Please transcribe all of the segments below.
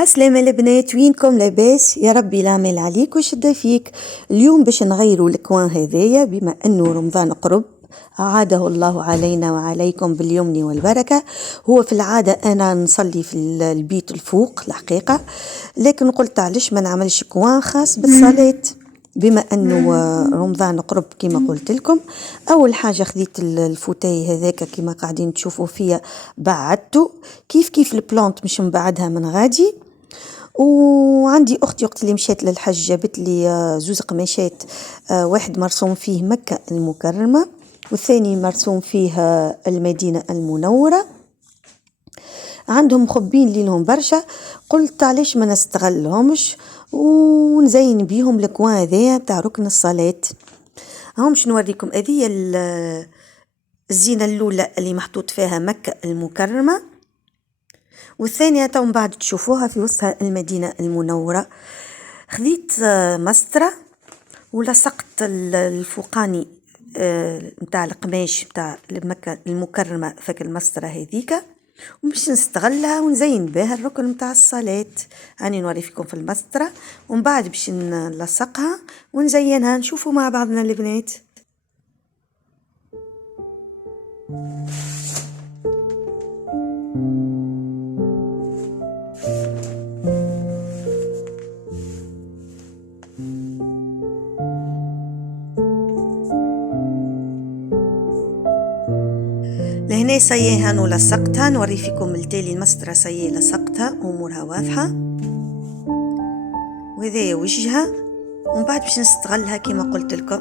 عسلامة البنات، وينكم؟ لاباس؟ يا ربي العمل عليك وشدة فيك. اليوم باش نغيروا الكوان هذايا بما انه رمضان قرب، أعاده الله علينا وعليكم باليمن والبركة. هو في العادة أنا نصلي في البيت الفوق الحقيقة، لكن قلت علاش ما نعملش كوان خاص بالصلاة بما أنه رمضان قرب. كما قلت لكم، أول حاجة خذيت الفوتاي هذاك كما قاعدين تشوفوا فيها، بعدته كيف البلانت مش مبعدها من غادي. وعندي أختي وقت اللي مشيت للحج جابت لي زوز قماشات، واحد مرسوم فيه مكة المكرمة والثاني مرسوم فيه المدينة المنورة. عندهم مخبين ليلهم برشا، قلت علاش ما نستغلهمش ونزين بيهم الكوان هذايا بتاع ركن الصلاة. هم شنو نوريكم، هذه الزينة الأولى اللي محطوط فيها مكة المكرمة، والثانية تو من بعد تشوفوها في وسطها المدينة المنورة. خذيت مسطرة ولصقت الفوقاني متاع القماش متاع مكة المكرمة فك المسطرة هذيك، وباش نستغلها ونزين بها الركن متاع الصلاة. هاني نوري فيكم في المسطرة ومن بعد باش نلصقها ونزينها. نشوفوا مع بعضنا البنات. لهنا سيهان ولصقتها، نوري فيكم التالي المسطرة سيه لصقتها امورها واضحة، وهذا وجهها. ومن بعد باش نستغلها كما قلت لكم.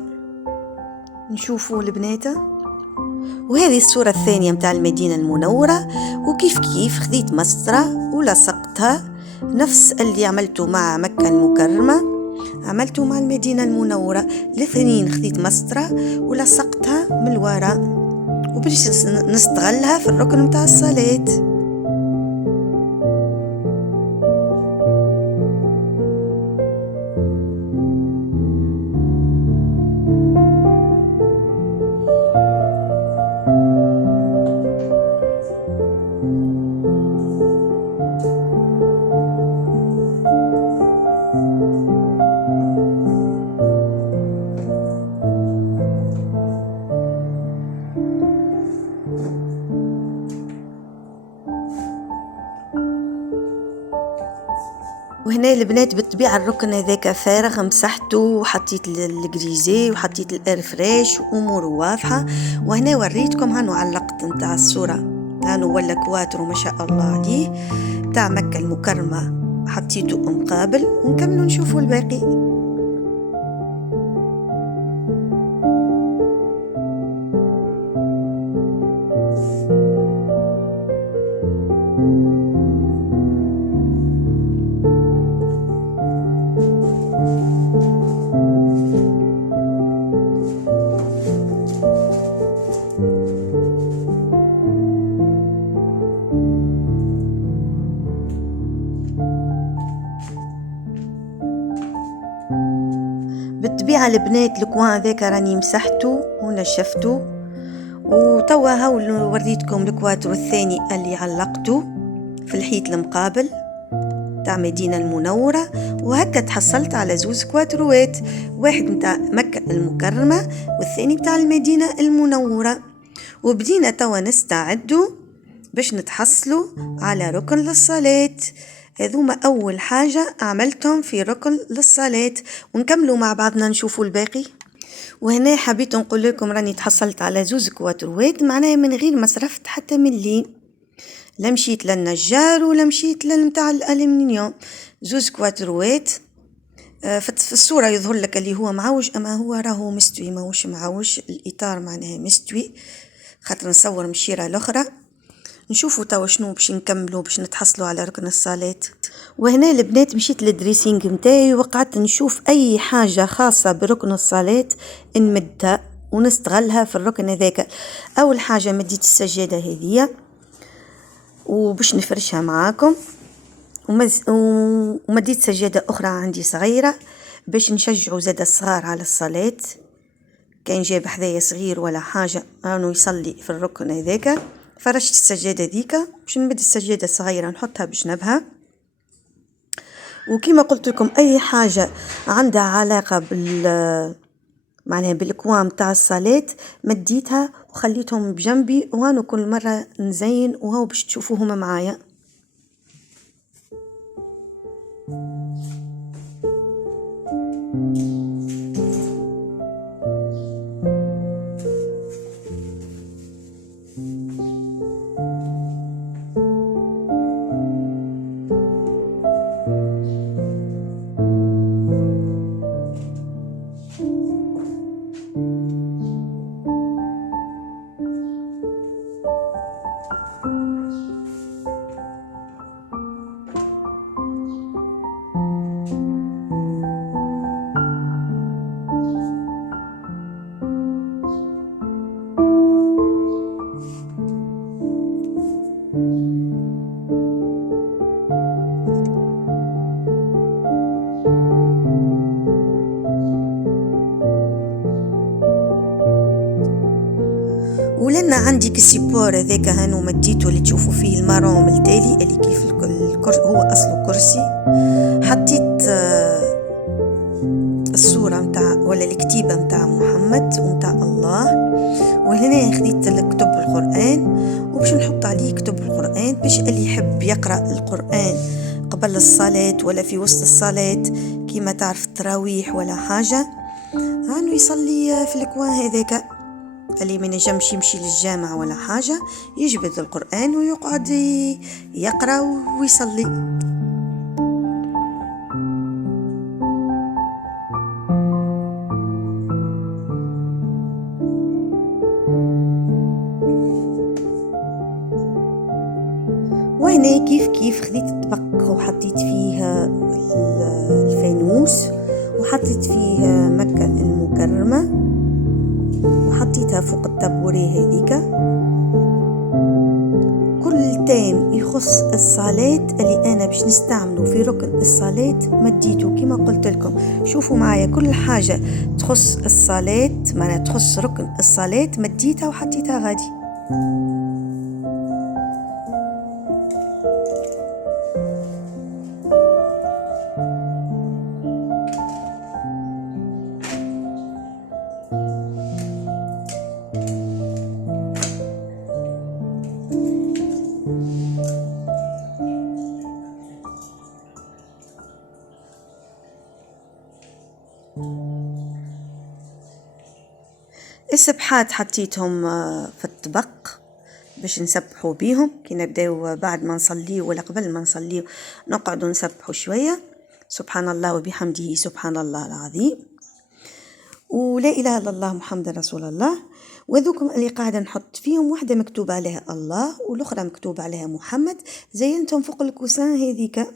نشوفوا البنات، وهذه الصورة الثانية متاع المدينة المنورة. وكيف خذيت مسطرة ولصقتها نفس اللي عملته مع مكة المكرمة عملته مع المدينة المنورة. الاثنين خذيت مسطرة ولصقتها من الوراء وباش نستغلها في الركن متاع الصلاة. وهنا البنات بالطبيعة الركن هذاك فارغ، مسحته وحطيت الجريزي وحطيت الارفريش واموره واضحة. وهنا وريتكم هانو علقت نتاع الصورة، هانو ولا كواترو ما شاء الله عليه تاع مكة المكرمة حطيته مقابل. ونكملوا نشوفوا الباقي. بالطبيعة البنات الكوان ذاك راني مسحته ونشفته، وتوا هاو وريتكم الكواتر الثاني اللي علقته في الحيط المقابل تاع مدينة المنورة. وهكا تحصلت على زوز كواتروات، واحد متاع مكة المكرمة والثاني متاع المدينة المنورة. وبدينا توا نستعدوا باش نتحصلوا على ركن للصلاة. هذوما أول حاجة عملتهم في ركن للصلاة، ونكملوا مع بعضنا نشوفوا الباقي. وهنا حبيت نقول لكم راني تحصلت على زوز كواتروات، معناها من غير ما صرفت حتى ملي، لا مشيت للنجار ولا مشيت للمتاع الألمنيوم. زوز كواتروات في الصورة يظهر لك اللي هو معوج، أما هو راهو مستوي ماهوش معوج، الإطار معناها مستوي خاطر نصور مشيرة الأخرى. نشوفوا توا شنو باش نكملوا باش نتحصلوا على ركن الصلاة. وهنا البنات مشيت للدريسينج متاعي وقعدت نشوف اي حاجة خاصة بركن الصلاة نمدها ونستغلها في الركن هذاك. اول حاجة مديت السجادة هذه وباش نفرشها معاكم، ومديت سجادة اخرى عندي صغيرة باش نشجعوا زاد الصغار على الصلاة. كان جاب حذايا صغير ولا حاجة انه يصلي في الركن هذاك، فرشت السجادة ديكا باش نمد السجادة الصغيرة نحطها بجنبها. وكما قلت لكم أي حاجة عندها علاقة معناها بالكوام متاع الصلاة مديتها وخليتهم بجنبي، وأنا كل مرة نزين وهو باش تشوفوهم معايا. ولنا عندي كسيبور هذاك هانو مديته اللي تشوفوا فيه المارون التالي اللي كيف هو أصله كرسي. حطيت الصورة متاع ولا الكتيبة متاع محمد ومتاع الله، وهنا خديت الكتب القرآن وباش نحط عليه كتب القرآن باش اللي يحب يقرأ القرآن قبل الصلاة ولا في وسط الصلاة كما تعرف التراويح ولا حاجة هانو يصلي في الكوان هذاك اللي ما ينجمش يمشي للجامع ولا حاجة يجبد القرآن ويقعد يقرأ ويصلي. وهنا كيف خذيت الطبق وحطيت فيه الفانوس وحطيت فيه مكة المكرمة وحطيتها فوق الطابوري هذيك. كل تام يخص الصلاة اللي أنا باش نستعمله في ركن الصلاة مديته كما قلت لكم. شوفوا معايا كل حاجة تخص الصلاة معناها تخص ركن الصلاة مديتها وحطيتها غادي. السبحات حطيتهم في الطبق باش نسبحوا بيهم كي نبداو بعد ما نصلي ولا قبل ما نصلي نقعدوا نسبحوا شوية سبحان الله وبحمده سبحان الله العظيم ولا إله إلا الله محمد رسول الله. وذوكم اللي قاعدة نحط فيهم واحدة مكتوب عليها الله والأخرى مكتوب عليها محمد زينتهم فوق الكوسان هذيك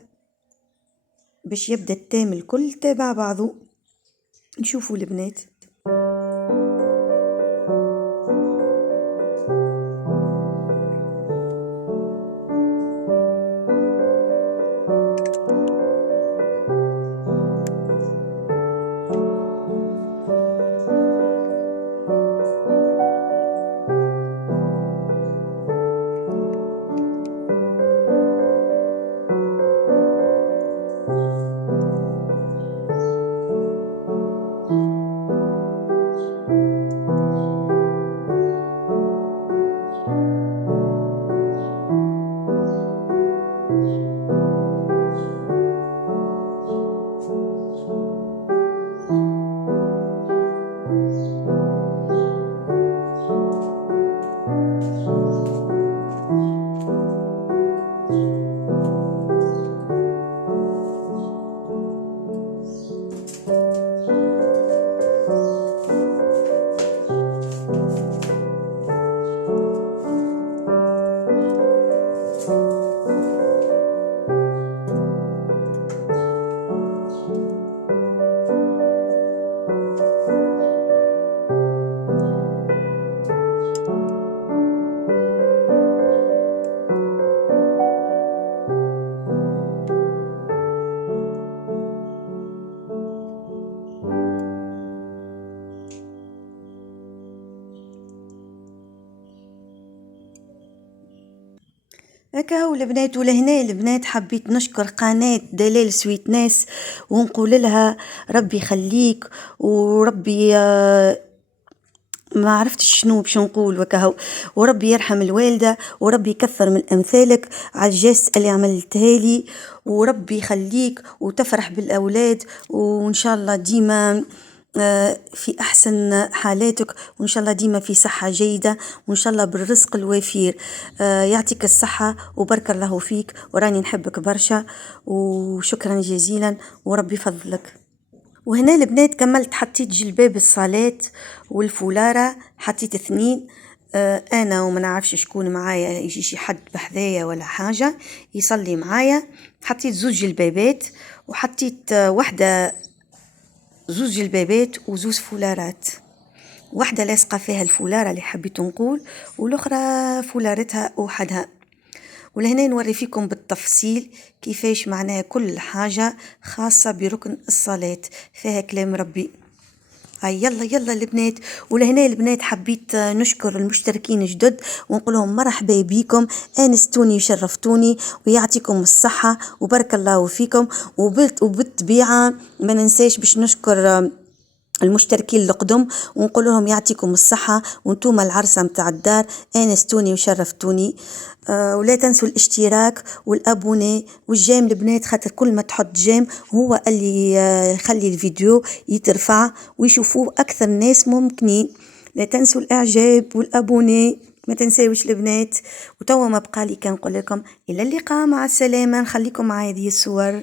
باش يبدأ التام الكل تابع بعضه. نشوفوا البنات. هكا هو البنات. ولهنا البنات حبيت نشكر قناة دلال سويت ناس ونقول لها ربي يخليك وربي ما عرفتش شنو باش نقول وكهو، وربي يرحم الوالدة وربي يكثر من أمثالك على الجاس اللي عملتها لي، وربي يخليك وتفرح بالأولاد، وإن شاء الله ديما في أحسن حالاتك، وإن شاء الله ديما في صحة جيدة، وإن شاء الله بالرزق الوفير. يعطيك الصحة وبارك الله فيك، وراني نحبك برشا، وشكرا جزيلا وربي يفضلك. وهنا البنات كملت، حطيت جلباب الصلاة والفولارة، حطيت 2. أنا وما نعرفش شكون معايا، يجي شي حد بحذايا ولا حاجة يصلي معايا. حطيت 2 جلبابات، وحطيت وحدة 2 جلبابات و2 فولارات، واحدة لاصقة فيها الفولارة اللي حبيت نقول، والأخرى فولارتها وحدها. ولهنا نوري فيكم بالتفصيل كيفاش معناها كل حاجة خاصة بركن الصلاة فيها كلام ربي. هاي يلا البنات. ولهنا البنات حبيت نشكر المشتركين جدد ونقول لهم مرحبا بكم، انستوني وشرفتوني ويعطيكم الصحة وبارك الله فيكم. وبالطبيعة ما ننساش باش نشكر المشتركين القدم ونقول لهم يعطيكم الصحة، وانتم العرسة متاع الدار انستوني وشرفتوني. ولا تنسوا الاشتراك والابوني والجيم البنات، خاطر كل ما تحط جيم هو اللي يخلي الفيديو يترفع ويشوفوه اكثر ناس ممكنين. لا تنسوا الاعجاب والابوني، ما تنساوش البنات. وتوا ما بقى لي كان نقول لكم الى اللقاء، مع السلامة. نخليكم مع هذه الصور.